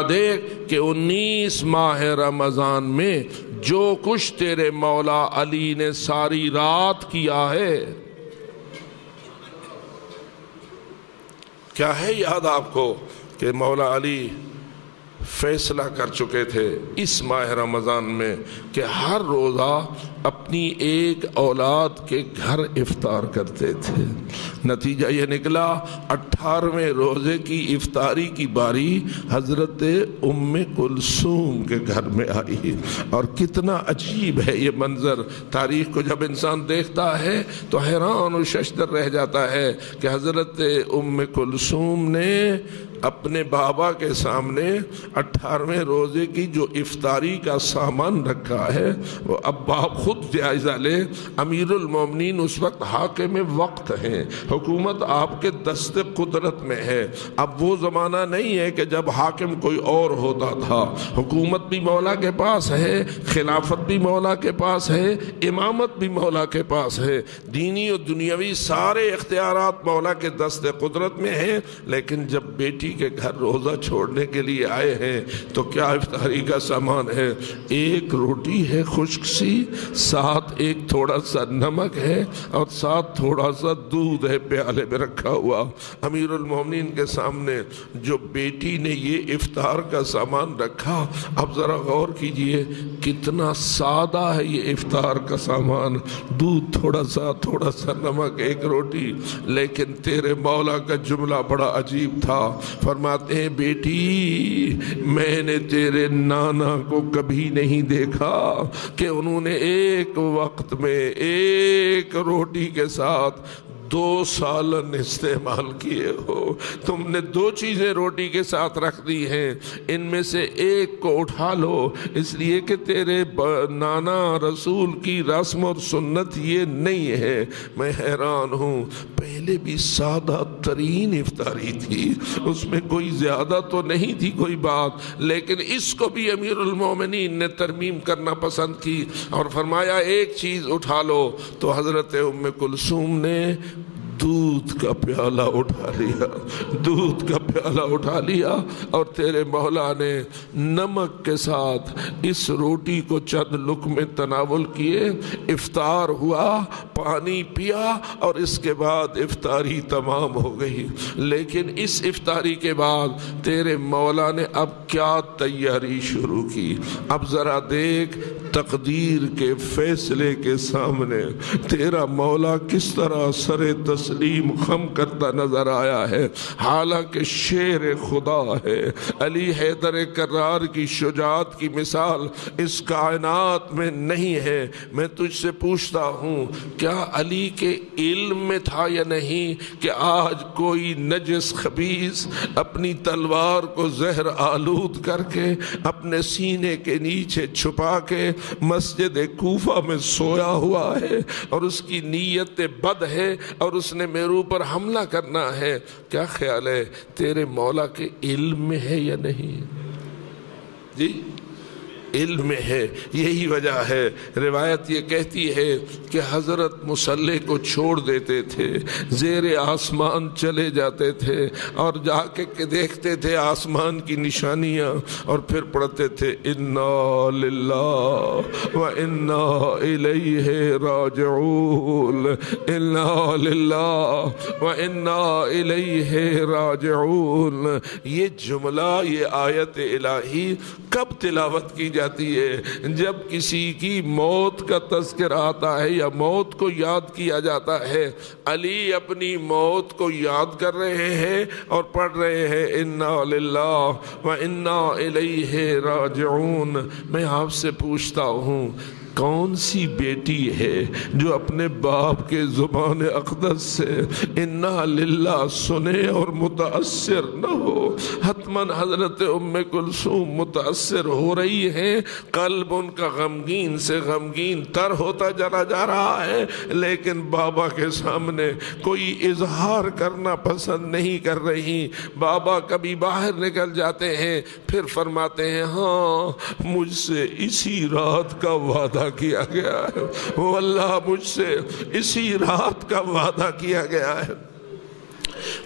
ذرا دیکھ کہ 19 ماہ رمضان میں جو کچھ تیرے مولا علی نے ساری رات کیا ہے، کیا ہے یاد آپ کو کہ مولا علی فیصلہ کر چکے تھے اس ماہ رمضان میں کہ ہر روزہ اپنی ایک اولاد کے گھر افطار کرتے تھے۔ نتیجہ یہ نکلا 18ویں روزے کی افطاری کی باری حضرت ام کلثوم کے گھر میں آئی، اور کتنا عجیب ہے یہ منظر۔ تاریخ کو جب انسان دیکھتا ہے تو حیران و ششدر رہ جاتا ہے کہ حضرت ام کلثوم نے اپنے بابا کے سامنے 18ویں روزے کی جو افطاری کا سامان رکھا ہے وہ اب باپ خود جائزہ لے۔ امیر المومنین اس وقت حاکم وقت ہیں، حکومت آپ کے دست قدرت میں ہے۔ اب وہ زمانہ نہیں ہے کہ جب حاکم کوئی اور ہوتا تھا، حکومت بھی مولا کے پاس ہے، خلافت بھی مولا کے پاس ہے، امامت بھی مولا کے پاس ہے، دینی اور دنیاوی سارے اختیارات مولا کے دست قدرت میں ہیں۔ لیکن جب بیٹی کے گھر روزہ چھوڑنے کے لیے آئے ہیں تو کیا افطاری کا سامان ہے؟ ایک روٹی ہے خشک سی، ساتھ ایک تھوڑا سا نمک ہے، اور ساتھ تھوڑا سا دودھ ہے پیالے میں رکھا ہوا۔ امیر المومنین کے سامنے جو بیٹی نے یہ افطار کا سامان رکھا، اب ذرا غور کیجئے کتنا سادہ ہے یہ افطار کا سامان، دودھ تھوڑا سا نمک، ایک روٹی۔ لیکن تیرے مولا کا جملہ بڑا عجیب تھا، فرماتے ہیں بیٹی میں نے تیرے نانا کو کبھی نہیں دیکھا کہ انہوں نے ایک وقت میں ایک روٹی کے ساتھ 2 سالن استعمال کیے ہو۔ تم نے 2 چیزیں روٹی کے ساتھ رکھ دی ہیں، ان میں سے ایک کو اٹھا لو، اس لیے کہ تیرے نانا رسول کی رسم اور سنت یہ نہیں ہے۔ میں حیران ہوں، پہلے بھی سادہ ترین افطاری تھی، اس میں کوئی زیادہ تو نہیں تھی کوئی بات، لیکن اس کو بھی امیر المومنین نے ترمیم کرنا پسند کی اور فرمایا ایک چیز اٹھا لو۔ تو حضرت ام کلثوم نے دودھ کا پیالہ اٹھا لیا اور تیرے مولا نے نمک کے ساتھ اس روٹی کو چند لقمے تناول کیے، افطار ہوا، پانی پیا، اور اس کے بعد افطاری تمام ہو گئی۔ لیکن اس افطاری کے بعد تیرے مولا نے اب کیا تیاری شروع کی؟ اب ذرا دیکھ تقدیر کے فیصلے کے سامنے تیرا مولا کس طرح سر تسلیم خم کرتا نظر آیا ہے، حالانکہ شیر خدا ہے۔ علی حیدر کرار کی شجاعت کی مثال اس کائنات میں نہیں ہے۔ میں تجھ سے پوچھتا ہوں، کیا علی کے علم میں تھا یا نہیں کہ آج کوئی نجس خبیث اپنی تلوار کو زہر آلود کر کے اپنے سینے کے نیچے چھپا کے مسجد کوفہ میں سویا ہوا ہے، اور اس کی نیت بد ہے اور اس نے میرے اوپر حملہ کرنا ہے؟ کیا خیال ہے تیرے مولا کے علم میں ہے یا نہیں؟ جی علم میں ہے۔ یہی وجہ ہے، روایت یہ کہتی ہے کہ حضرت مصلی کو چھوڑ دیتے تھے، زیر آسمان چلے جاتے تھے اور جا کے دیکھتے تھے آسمان کی نشانیاں، اور پھر پڑھتے تھے انا للہ و انا الیہ راجعون، انا للہ و انا الیہ راجعون۔ یہ جملہ، یہ آیت الہی کب تلاوت کی جاتی ہے؟ جب کسی کی موت کا تذکر آتا ہے یا موت کو یاد کیا جاتا ہے۔ علی اپنی موت کو یاد کر رہے ہیں اور پڑھ رہے ہیں انا للہ و انا الیہ راجعون۔ میں آپ سے پوچھتا ہوں، کون سی بیٹی ہے جو اپنے باپ کے زبان اقدس سے انا للہ سنے اور متاثر نہ ہو؟ حتماً حضرت ام کلثوم متاثر ہو رہی ہیں، قلب ان کا غمگین سے غمگین تر ہوتا چلا جا رہا ہے، لیکن بابا کے سامنے کوئی اظہار کرنا پسند نہیں کر رہی۔ بابا کبھی باہر نکل جاتے ہیں، پھر فرماتے ہیں ہاں مجھ سے اسی رات کا وعدہ کیا گیا ہے، واللہ مجھ سے اسی رات کا وعدہ کیا گیا ہے۔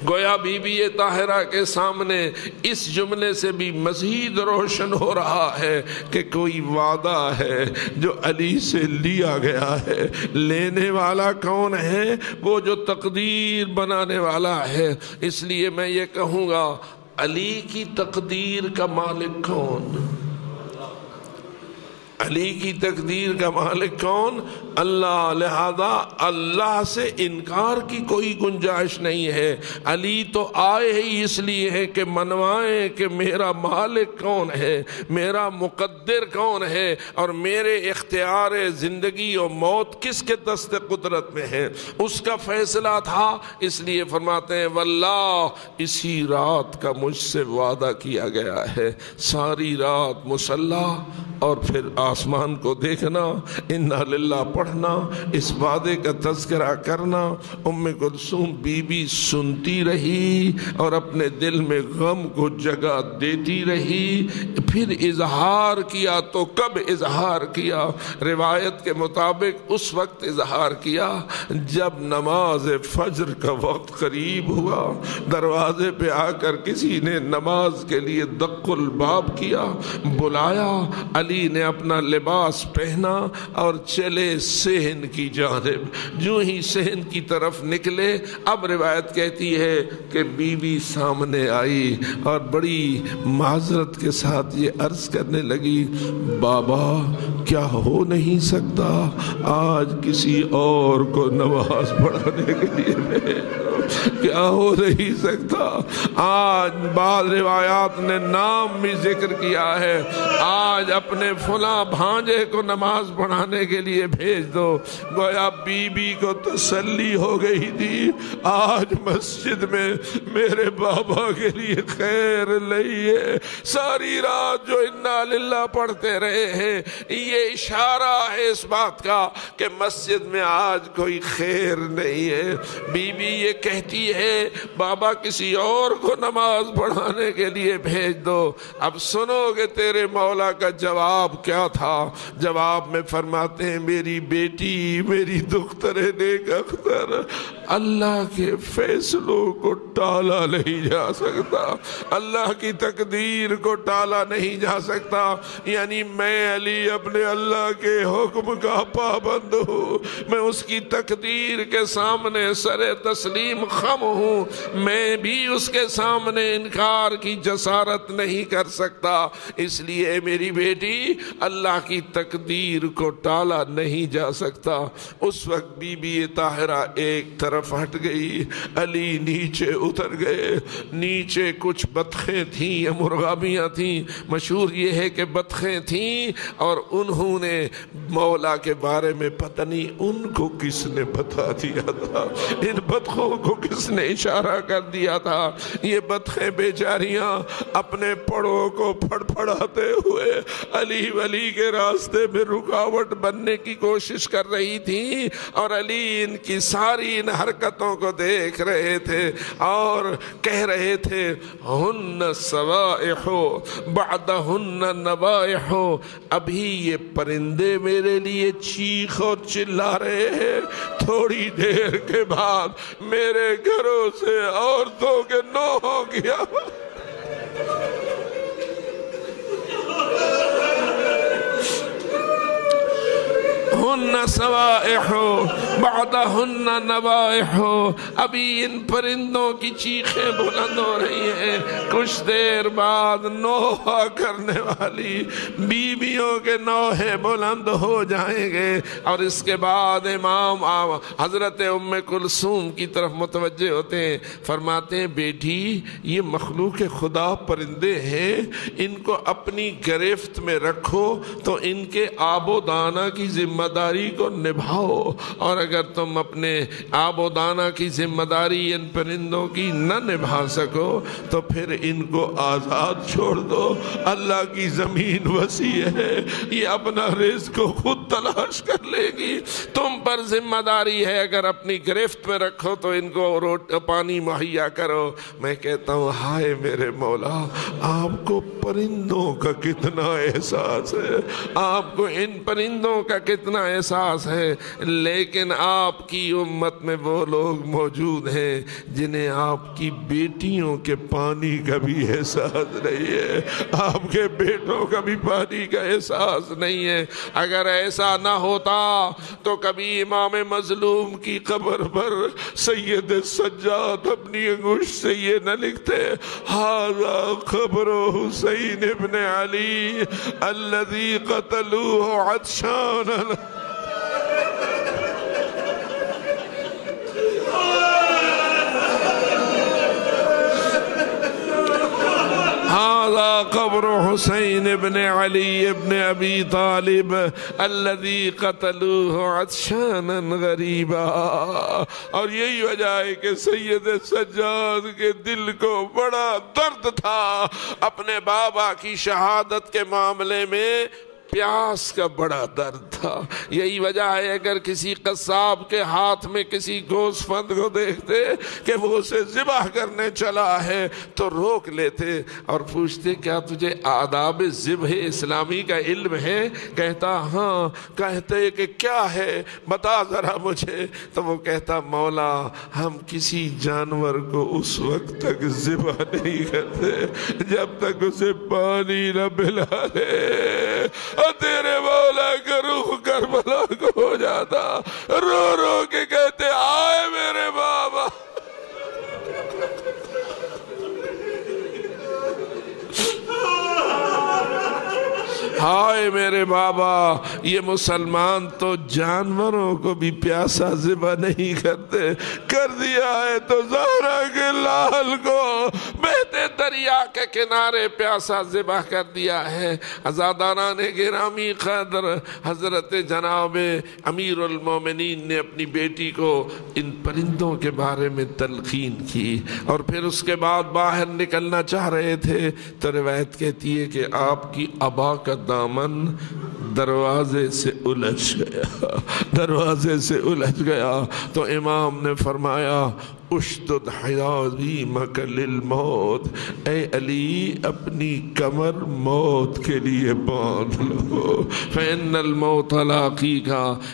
گویا بی بی طاہرہ کے سامنے اس جملے سے بھی مزید روشن ہو رہا ہے کہ کوئی وعدہ ہے جو علی سے لیا گیا ہے۔ لینے والا کون ہے؟ وہ جو تقدیر بنانے والا ہے۔ اس لیے میں یہ کہوں گا، علی کی تقدیر کا مالک کون؟ علی کی تقدیر کا مالک کون؟ اللہ۔ لہذا اللہ سے انکار کی کوئی گنجائش نہیں ہے۔ علی تو آئے ہی اس لیے ہے کہ منوائیں کہ میرا مالک کون ہے، میرا مقدر کون ہے، اور میرے اختیار زندگی و موت کس کے دست قدرت میں ہے، اس کا فیصلہ تھا۔ اس لیے فرماتے ہیں واللہ، اسی رات کا مجھ سے وعدہ کیا گیا ہے۔ ساری رات مصلی اور پھر آسمان کو دیکھنا، انا للہ پڑھنا، اس وعدے کا تذکرہ کرنا۔ ام کلثوم بی بی سنتی رہی اور اپنے دل میں غم کو جگہ دیتی رہی۔ پھر اظہار کیا تو کب اظہار کیا؟ روایت کے مطابق اس وقت اظہار کیا جب نماز فجر کا وقت قریب ہوا، دروازے پہ آ کر کسی نے نماز کے لیے دق الباب کیا، بلایا، علی نے اپنا لباس پہنا اور چلے صحن کی جانب۔ جو ہی صحن کی طرف نکلے، اب روایت کہتی ہے کہ بی بی سامنے آئی اور بڑی معذرت کے ساتھ یہ عرض کرنے لگی، بابا کیا ہو نہیں سکتا آج کسی اور کو نماز پڑھانے کے لیے بھیجو؟ کیا ہو نہیں سکتا؟ آج بعض روایات نے نام بھی ذکر کیا ہے، آج اپنے فلاں بھانجے کو نماز پڑھانے کے لیے بھیج دو۔ گویا بی بی کو تسلی ہو گئی تھی، آج مسجد میں میرے بابا کے لیے خیر نہیں ہے۔ ساری رات جو انا للہ پڑھتے رہے ہیں، یہ اشارہ ہے اس بات کا کہ مسجد میں آج کوئی خیر نہیں ہے۔ بی بی یہ کہتی ہے بابا کسی اور کو نماز پڑھانے کے لیے بھیج دو۔ اب سنو کہ تیرے مولا کا جواب کیا تھا۔ جواب میں فرماتے ہیں میری بیٹی، میری دختر نیک اختر، اللہ کے فیصلوں کو ٹالا نہیں جا سکتا، اللہ کی تقدیر کو ٹالا نہیں جا سکتا۔ یعنی میں علی اپنے اللہ کے حکم کا پابند ہوں، میں اس کی تقدیر کے سامنے سر تسلیم خم ہوں، میں بھی اس کے سامنے انکار کی جسارت نہیں کر سکتا۔ اس لیے میری بیٹی، اللہ کی تقدیر کو ٹالا نہیں جا سکتا۔ اس وقت بی بی طاہرہ ایک طرف ہٹ گئی، علی نیچے اتر گئے۔ نیچے کچھ بطخیں تھیں یا مرغابیاں تھیں، مشہور یہ ہے کہ بطخیں تھیں، اور انہوں نے مولا کے بارے میں پتہ نہیں ان کو کس نے بتا دیا تھا، ان بطخوں کو کس نے اشارہ کر دیا تھا۔ یہ بطخیں بیچاریاں اپنے پڑوں کو پھڑپھڑاتے ہوئے علی ولی کے راستے میں رکاوٹ بننے کی کوشش کر رہی تھی، اور علی ان کی ساری ان حرکتوں کو دیکھ رہے تھے اور کہہ رہے تھے ہن سوائح بعدہن نوائح، ابھی یہ پرندے میرے لیے چیخ اور چلا رہے ہیں، تھوڑی دیر کے بعد میرے گھروں سے عورتوں کے نوحوں کی آواز۔ ہن سوائح بعدہن نوائح، ابھی ان پرندوں کی چیخیں بلند ہو رہی ہیں، کچھ دیر بعد نوحہ کرنے والی بیویوں کے نوحے بلند ہو جائیں گے۔ اور اس کے بعد امام حضرت ام کلثوم کی طرف متوجہ ہوتے ہیں، فرماتے ہیں بیٹی یہ مخلوق خدا پرندے ہیں، ان کو اپنی گرفت میں رکھو تو ان کے آب و دانہ کی ذمہ داری کو نبھاؤ، اور اگر تم اپنے آب و دانہ کی ذمہ داری ان پرندوں کی نہ نبھا سکو تو پھر ان کو آزاد چھوڑ دو، اللہ کی زمین وسیع ہے، ہے، یہ اپنا رزق کو خود تلاش کر لے گی، تم پر ذمہ داری ہے اگر اپنی گرفت میں رکھو تو ان کو پانی مہیا کرو۔ میں کہتا ہوں ہائے میرے مولا، آپ کو پرندوں کا کتنا احساس ہے، آپ کو ان پرندوں کا کتنا احساس ہے، لیکن آپ کی امت میں وہ لوگ موجود ہیں جنہیں آپ کی بیٹیوں کے پانی کا بھی احساس نہیں ہے، آپ کے بیٹوں کا بھی پانی کا احساس نہیں ہے۔ اگر ایسا نہ ہوتا تو کبھی امام مظلوم کی قبر پر سید سجاد اپنی انگوشت سے یہ نہ لکھتے ھذا قبر حسین ابن علی الذی قتلوہ عطشانا۔ ھذا قبر حسین ابن علی ابن ابی طالب الذی قتلوہ عطشانا غریبا۔ اور یہی وجہ ہے کہ سید سجاد کے دل کو بڑا درد تھا اپنے بابا کی شہادت کے معاملے میں، پیاس کا بڑا درد تھا۔ یہی وجہ ہے اگر کسی قصاب کے ہاتھ میں کسی گوشت فند کو دیکھتے کہ وہ اسے ذبح کرنے چلا ہے تو روک لیتے اور پوچھتے کیا تجھے آداب ذبح اسلامی کا علم ہے؟ کہتا ہاں۔ کہتے کہ کیا ہے بتا ذرا مجھے، تو وہ کہتا مولا ہم کسی جانور کو اس وقت تک ذبح نہیں کرتے جب تک اسے پانی نہ پلا لے۔ اور تیرے مولا کا رخ کربلا کو ہو جاتا، رو رو کے کہتے آئے میرے بابا۔ ہائے میرے بابا، یہ مسلمان تو جانوروں کو بھی پیاسا ذبح نہیں کرتے، کر دیا ہے تو زہرا کے لال کو بہتے دریا کے کنارے پیاسا ذبح کر دیا ہے۔ عزاداران گرامی قدر، حضرت جناب امیر المومنین نے اپنی بیٹی کو ان پرندوں کے بارے میں تلقین کی اور پھر اس کے بعد باہر نکلنا چاہ رہے تھے تو روایت کہتی ہے کہ آپ کی ابا کا دامن دروازے سے الجھ گیا، دروازے سے الجھ گیا تو امام نے فرمایا اشدد حیاضیمک للموت، اے علی اپنی کمر موت کے لیے باندھ لو، فإن الموت لاقیک۔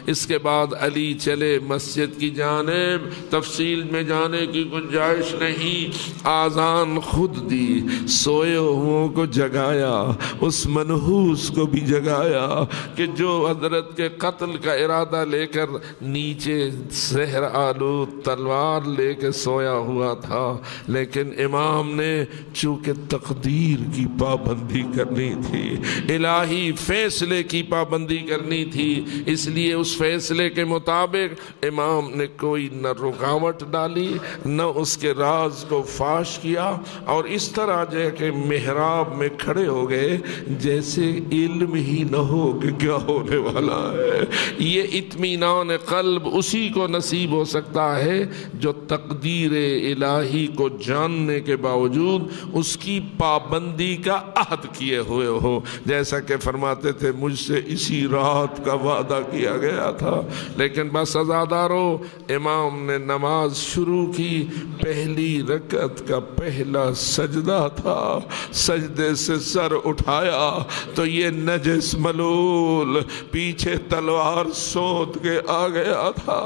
اس کے بعد علی چلے مسجد کی جانب، تفصیل میں جانے کی گنجائش نہیں، آذان خود دی، سوئے ہوں کو جگایا، اس منحوس کو بھی جگایا کہ جو حضرت کے قتل کا ارادہ لے کر نیچے زہر آلود تلوار لے کے سویا ہوا تھا، لیکن امام نے چونکہ تقدیر کی پابندی کرنی تھی، الہی فیصلے کی پابندی کرنی تھی، اس لیے اس فیصلے کے مطابق امام نے کوئی نہ رکاوٹ ڈالی نہ اس کے راز کو فاش کیا، اور اس طرح جو کہ محراب میں کھڑے ہو گئے جیسے علم ہی نہ ہو کہ کیا ہونے والا ہے۔ یہ اطمینان قلب اسی کو نصیب ہو سکتا ہے جو تقدیر الہی کو جاننے کے باوجود اس کی پابندی کا عہد کیے ہوئے ہو، جیسا کہ فرماتے تھے مجھ سے اسی رات کا وعدہ کیا گیا تھا۔ لیکن بس عزادارو، امام نے نماز شروع کی، پہلی رکعت کا پہلا سجدہ تھا، سجدے سے سر اٹھایا تو یہ نجس ملول پیچھے تلوار سونت کے آ گیا تھا،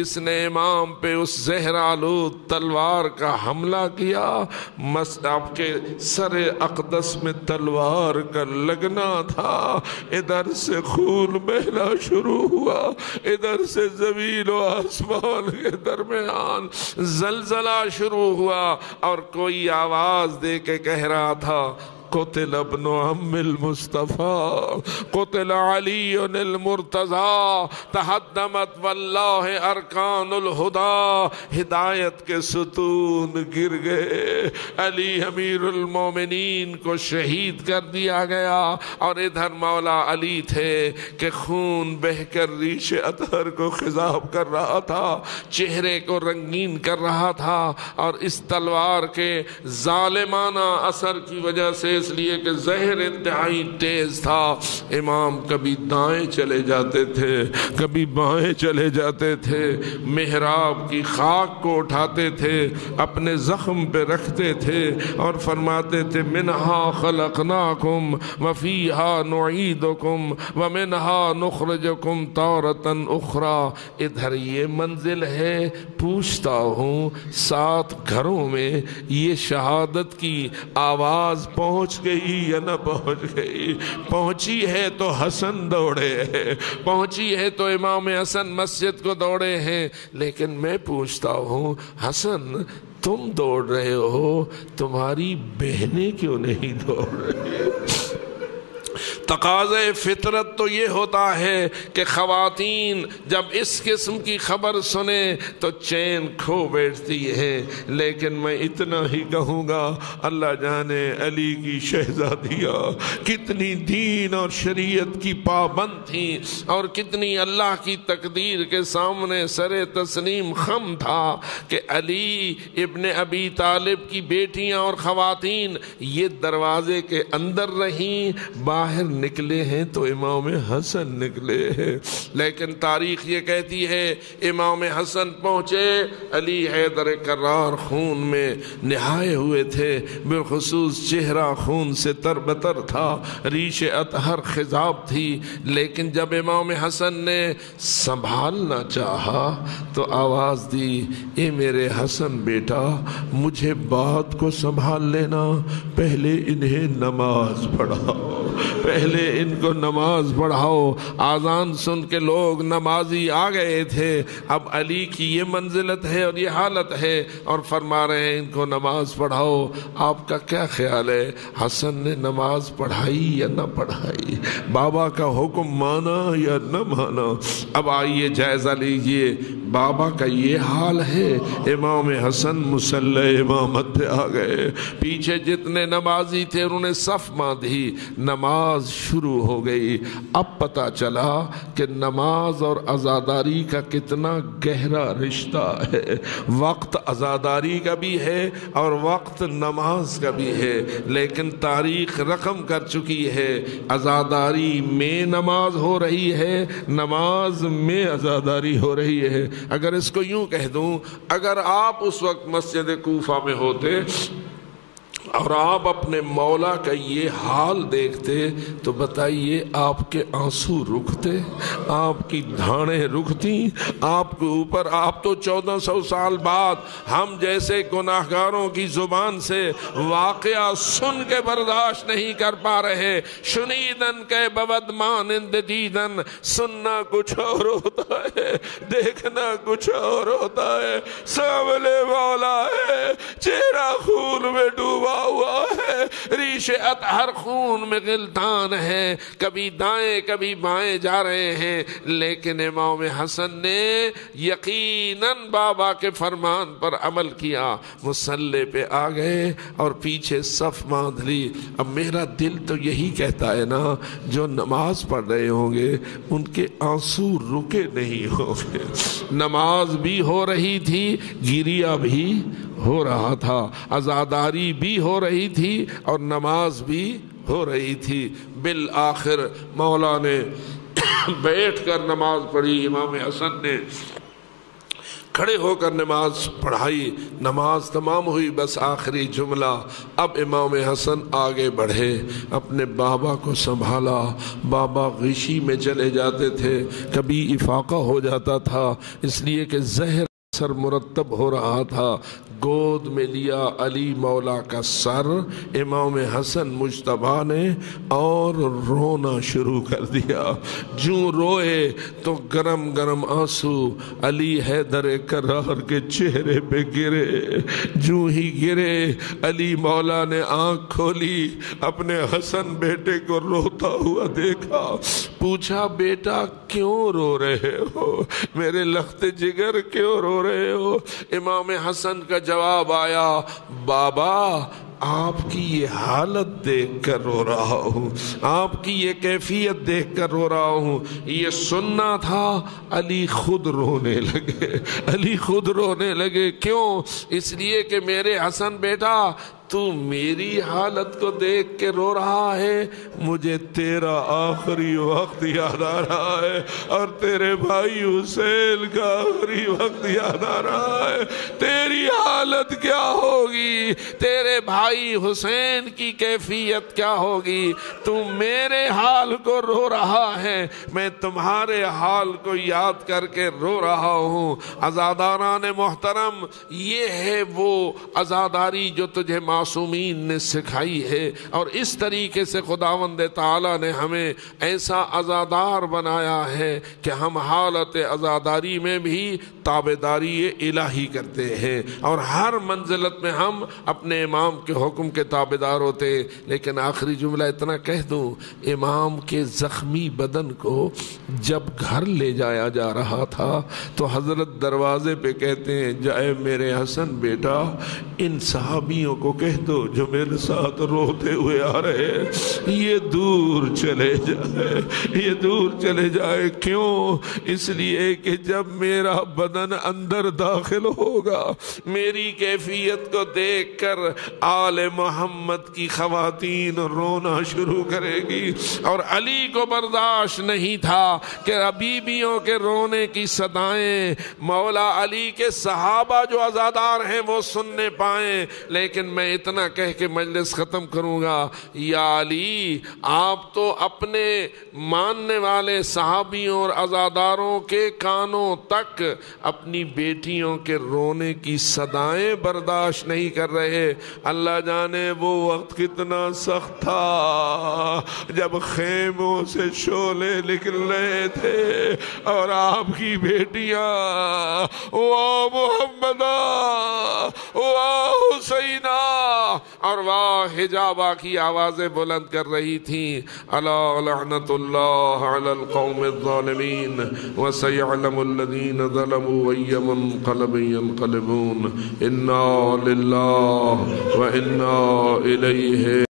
اس نے امام پہ اس زہر آلود تلوار کا حملہ کیا، آپ کے سر اقدس میں تلوار کا لگنا تھا، ادھر سے خون بہنا شروع ہوا، ادھر سے زمین و آسمان کے درمیان زلزلہ شروع ہوا، اور کوئی آواز دے کے کہہ رہا تھا قتل ابن عم المصطفیٰ، قتل علی المرتضیٰ، تہدمت واللہ ارکان الہدی، ہدایت کے ستون گر گئے، علی امیر المومنین کو شہید کر دیا گیا، اور ادھر مولا علی تھے کہ خون بہ کر ریش اطہر کو خضاب کر رہا تھا، چہرے کو رنگین کر رہا تھا، اور اس تلوار کے ظالمانہ اثر کی وجہ سے اس لیے کہ ذہن انتہائی تیز تھا۔ امام کبھی دائیں چلے جاتے تھے، کبھی بائیں چلے جاتے تھے، محراب کی خاک کو اٹھاتے تھے، اپنے زخم پہ رکھتے تھے اور فرماتے تھے منہا خلقناکم وفیہا نعیدکم ومنہا نخرجکم تارۃ اخری۔ ادھر یہ منزل ہے، پوچھتا ہوں 7 گھروں میں یہ شہادت کی آواز پہنچ گئی یا نہ پہنچ گئی؟ پہنچی ہے تو حسن دوڑے ہیں، پہنچی ہے تو امام حسن مسجد کو دوڑے ہیں، لیکن میں پوچھتا ہوں حسن تم دوڑ رہے ہو، تمہاری بہنیں کیوں نہیں دوڑ رہی؟ تقاضۂ فطرت تو یہ ہوتا ہے کہ خواتین جب اس قسم کی خبر سنیں تو چین کھو بیٹھتی ہیں، لیکن میں اتنا ہی کہوں گا اللہ جانے علی کی شہزادیاں کتنی دین اور شریعت کی پابند تھیں اور کتنی اللہ کی تقدیر کے سامنے سر تسلیم خم تھا کہ علی ابن ابی طالب کی بیٹیاں اور خواتین یہ دروازے کے اندر رہیں، باہر نکلے ہیں تو امام حسن نکلے ہیں۔ لیکن تاریخ یہ کہتی ہے امام حسن پہنچے، علی حیدر کرار خون میں نہائے ہوئے تھے، بالخصوص چہرہ خون سے تربتر تھا، ریش اطہر خضاب تھی، لیکن جب امام حسن نے سنبھالنا چاہا تو آواز دی اے میرے حسن بیٹا مجھے بات کو سنبھال لینا، پہلے انہیں نماز پڑھاؤ، پہلے ان کو نماز پڑھاؤ۔ آذان سن کے لوگ نمازی آ گئے تھے، اب علی کی یہ منزلت ہے اور یہ حالت ہے اور فرما رہے ہیں ان کو نماز پڑھاؤ۔ آپ کا کیا خیال ہے حسن نے نماز پڑھائی یا نہ پڑھائی؟ بابا کا حکم مانا یا نہ مانا؟ اب آئیے جائزہ لیجئے، بابا کا یہ حال ہے، امام حسن مصلی امامت پہ آ گئے، پیچھے جتنے نمازی تھے انہوں نے صف باندھی، نماز شروع ہو گئی۔ اب پتہ چلا کہ نماز اور عزاداری کا کتنا گہرا رشتہ ہے، وقت عزاداری کا بھی ہے اور وقت نماز کا بھی ہے، لیکن تاریخ رقم کر چکی ہے، عزاداری میں نماز ہو رہی ہے، نماز میں عزاداری ہو رہی ہے۔ اگر اس کو یوں کہہ دوں، اگر آپ اس وقت مسجد کوفہ میں ہوتے اور آپ اپنے مولا کا یہ حال دیکھتے تو بتائیے آپ کے آنسو رکتے؟ آپ کی دھاڑیں رکتی؟ آپ کے اوپر آپ تو 1400 سال بعد ہم جیسے گناہگاروں کی زبان سے واقعہ سن کے برداشت نہیں کر پا رہے۔ شنیدن کے بود مانند دیدن، سننا کچھ اور ہوتا ہے، دیکھنا کچھ اور ہوتا ہے۔ سامنے مولا ہے، چہرہ خون میں ڈوبا ہوا ہے، ریش اطہر خون میں غلطان ہے، کبھی دائیں کبھی بائیں جا رہے ہیں، لیکن امام حسن نے یقیناً بابا کے فرمان پر عمل کیا، مصلی پہ آ گئے اور پیچھے صف باندھ لی۔ اب میرا دل تو یہی کہتا ہے نا، جو نماز پڑھ رہے ہوں گے ان کے آنسو رکے نہیں ہوں گے۔ نماز بھی ہو رہی تھی، گریہ بھی ہو رہا تھا، عزاداری بھی ہو رہی تھی اور نماز بھی ہو رہی تھی۔ بالآخر مولا نے بیٹھ کر نماز پڑھی، امام حسن نے کھڑے ہو کر نماز پڑھائی، نماز تمام ہوئی، بس آخری جملہ۔ اب امام حسن آگے بڑھے، اپنے بابا کو سنبھالا، بابا غشی میں چلے جاتے تھے، کبھی افاقہ ہو جاتا تھا اس لیے کہ زہر سر مرتب ہو رہا تھا، گود میں لیا علی مولا کا سر امام حسن مجتبیٰ نے اور رونا شروع کر دیا۔ جوں روئے تو گرم گرم آنسو علی حیدر کرار کے چہرے پہ گرے، جوں ہی گرے علی مولا نے آنکھ کھولی، اپنے حسن بیٹے کو روتا ہوا دیکھا، پوچھا بیٹا کیوں رو رہے ہو، میرے لخت جگر کیوں رو رہے ہو؟ امام حسن کا جواب آیا، بابا آپ کی یہ حالت دیکھ کر رو رہا ہوں، آپ کی یہ کیفیت دیکھ کر رو رہا ہوں۔ یہ سننا تھا، علی خود رونے لگے، علی خود رونے لگے۔ کیوں؟ اس لیے کہ میرے حسن بیٹا تو میری حالت کو دیکھ کے رو رہا ہے، مجھے تیرا آخری وقت یاد آ رہا ہے اور تیرے بھائی حسین کا آخری وقت یاد آ رہا ہے۔ تیری حالت کیا ہوگی، تیرے بھائی حسین کی کیفیت کیا ہوگی؟ تم میرے حال کو رو رہا ہے، میں تمہارے حال کو یاد کر کے رو رہا ہوں۔ عزاداران محترم، یہ ہے وہ عزاداری جو تجھے معصومین نے سکھائی ہے، اور اس طریقے سے خداوند تعالی نے ہمیں ایسا عزادار بنایا ہے کہ ہم حالت عزاداری میں بھی تابعداری الہی کرتے ہیں، اور ہر منزلت میں ہم اپنے امام کے حکم کے تابعدار ہوتے ہیں۔ لیکن آخری جملہ اتنا کہہ دوں، امام کے زخمی بدن کو جب گھر لے جایا جا رہا تھا تو حضرت دروازے پہ کہتے ہیں، جائے میرے حسن بیٹا ان صحابیوں کو کہہ دو جو میرے ساتھ روتے ہوئے آ رہے ہیں، یہ دور چلے جائے، یہ دور چلے جائے۔ کیوں؟ اس لیے کہ جب میرا بدن اندر داخل ہوگا، میری کیفیت کو دیکھ کر آل محمد کی خواتین رونا شروع کرے گی، اور علی کو برداشت نہیں تھا کہ بیبیوں کے رونے کی صدائیں مولا علی کے صحابہ جو عزادار ہیں وہ سننے پائیں۔ لیکن میں اتنا کہہ کے مجلس ختم کروں گا، یا علی، آپ تو اپنے ماننے والے صحابیوں اور عزاداروں کے کانوں تک اپنی بیٹیوں کے رونے کی صدائیں برداشت نہیں کر رہے۔ اللہ جانے وہ وقت کتنا سخت تھا جب خیموں سے شعلے نکل رہے تھے اور آپ کی بیٹیاں واہ محمدہ، واہ حسینہ اور واہ حجابہ کی آوازیں بلند کر رہی تھیں۔ الا لعنت اللہ علی القوم الظالمین وسیعلم الذین ظلموا ای منقلب ینقلبون۔ انا للہ و انا الیہ